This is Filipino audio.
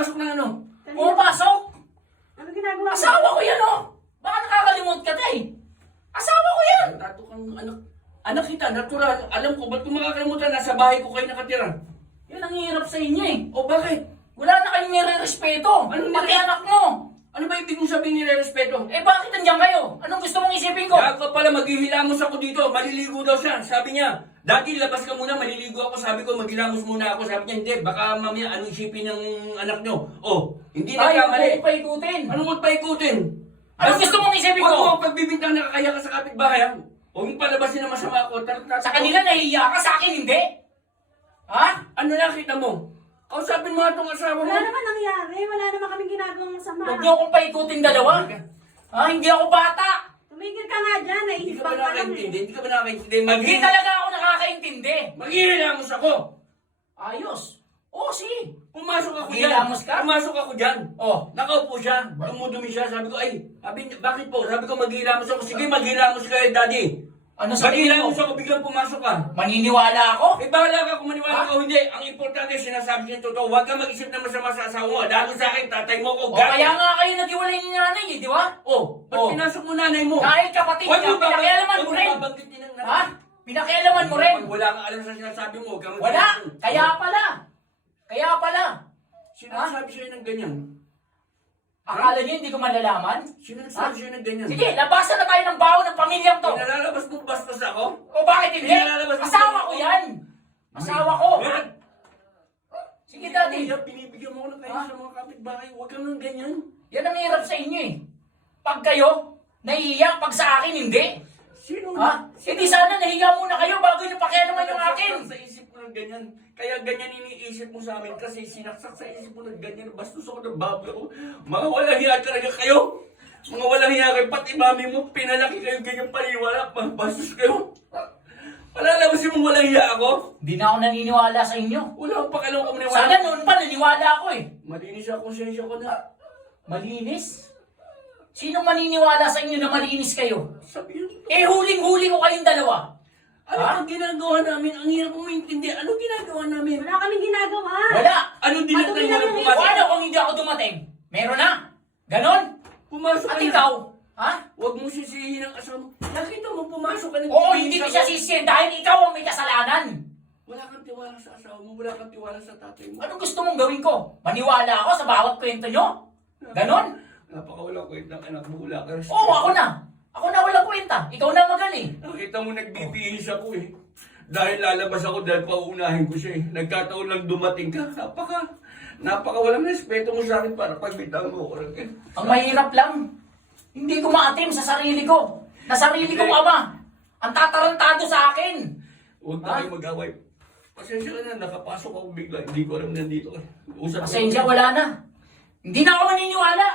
pumapasok ng ano? Pumapasok? Ano ginagawa mo? Asawa ko yan, oh! Baka nakakalimot ka, tay! Asawa ko yan! Tato kang anak. Anak kita, natural. Alam ko, ba't kung makakalimutan, nasa bahay ko kayo nakatira? Yan ang hirap sa inyo, eh. O bakit? Wala na kayong nire-respeto. Anong Pati anak mo. Ano ba ibig mong sabihin nire-respeto? Eh, bakit nandiyan kayo? Anong gusto mong isipin ko? Gago pala, maghihilamos ako dito. Maliligo daw siya. Sabi niya, dati labas ka muna, maliligo ako. Sabi ko, maghilamos muna ako. Sabi niya, hindi. Baka mamaya, anong isipin ng anak niyo? Oh, hindi na Ay, kamali. huwag paikutin. Anong magpaikutin? Anong gusto mong isipin Huwag ko? mo pagbibintang nakakaya ka sa kapitbahay. Ha? Huwag mong palabasin na masama ako. Sa kanila nahihiya ka, sa akin hindi. Ha? Ano nakita mo? Kausapin mo nga itong asawa mo. Wala naman nangyari. Wala naman kaming ginagawang masama. Huwag niyo akong paikutin dalawa. Ha? Hindi ako bata. Tumigil ka nga dyan. Hindi ka ba Naiispan ka lang nakakaintindi? eh. Hindi ka ba nakakaintindi? Hindi talaga ako nakakaintindi. Maghihilamos ako. Ayos. Oo, sige. Pumasok ako dyan. Maghihilamos ka? Pumasok ako dyan. Oh. Nakaupo siya. Dumudumi siya. Sabi ko, ay, bakit po? Sabi ko, maghihilamos ako. Sige, maghihilamos kayo, daddy. Ano sa tingin mo? Maghihilamos ako, biglang pumasok ka. Maniniwala ako? Eh, bahala ka kung maniwala Ha? ka o hindi. Ang importante, sinasabi niya yung totoo. Huwag ka mag-isip na masama sa asawa mo. Dahil sa akin, tatay mo ko. O kaya nga kayo nag-iwalay ni nanay, eh, di ba? Oh, ba't Oh. pinasok mo nanay mo? Dahil kapatid Huwag niya, mo ba- pinakialaman huwag mo rin. babanggitin ng Ha? Pinakialaman mo rin. Pag wala kang alam sa sinasabi mo, huwag kang Wala. Kaya pala. Kaya pala. Sinasabi sa'yo ng ganyan. Akala niyo hindi ko malalaman? Sinasabi sa'yo ng ganyan. Sige, labasan na tayo ng baho ng pamilyang to. Pinalalabas mo bastos ako? O bakit hindi? Pinalalabas mo- Asawa ko yan. Asawa ko. Yan. Sige, daddy. Binibigyan mo ko ng kayo sa mga kapitbahay. Huwag kang ng ganyan. Yan ang hirap sa inyo eh. Pag kayo, nahihiya. Pag sa akin, hindi. Sino? Ha? Hindi sana nahiya muna kayo bago nyo pakialaman yung akin. Sinaksak sa isip mo ng ganyan. Kaya ganyan iniisip mo sa amin kasi sinaksak sa isip mo ng ganyan. Bastos ako ng bablo. Mga walang hiya talaga kayo. Mga walang hiya kayo. Pati mami mo, pinalaki kayo ganyan paniwala. Bastos kayo. Palalabasin mo walang hiya ako? Hindi na ako naniniwala sa inyo. Wala akong pakialam kung maniwala. Sana noon pa naniwala ako eh. Malinis ang konsensya ko na. Malinis? Sinong maniniwala sa inyo na malinis kayo? Sabihin mo. Eh, huling-huli ko kayong dalawa. Ano Ha? ang ginagawa namin? Ang hirap mong maintindihan. Ano ginagawa namin? Wala kaming ginagawa. Wala. Anong dinatay mo Madumi na lang yung O pumasok? ano kung hindi ako dumating? Meron na. Ganon? Pumasok At ka na. ikaw? Ha? Huwag mo sisihin ang asawa mo. Nakita mo, pumasok ka na. Oo, hindi ko siya sisihin dahil ikaw ang may kasalanan. Wala kang tiwala sa asawa mo. Wala kang tiwala sa tatay mo. Anong gusto mong gawin ko? Maniwala ako sa bawat kwento nyo? Ganon? Napakawalang kwenta ng anak mo. Wala ka rin. Oo, ako na. Ako na walang kwenta. Ikaw na magaling. Nakita mo, nagbibihis ako eh. Dahil lalabas ako dahil pauunahin ko siya eh. Nagkataon lang dumating ka. Napaka walang respeto mo sa akin para pagbitaw mo ko. Ang mahirap lang. Hindi ko maatim sa sarili ko. Na sarili kong ama. Ang tatarantado sa akin. Huwag na kayo mag-away. Pasensya ka na, nakapasok ako bigla. Hindi ko alam nandito. Usap Pasensya, wala na. Hindi na ako maniniwala.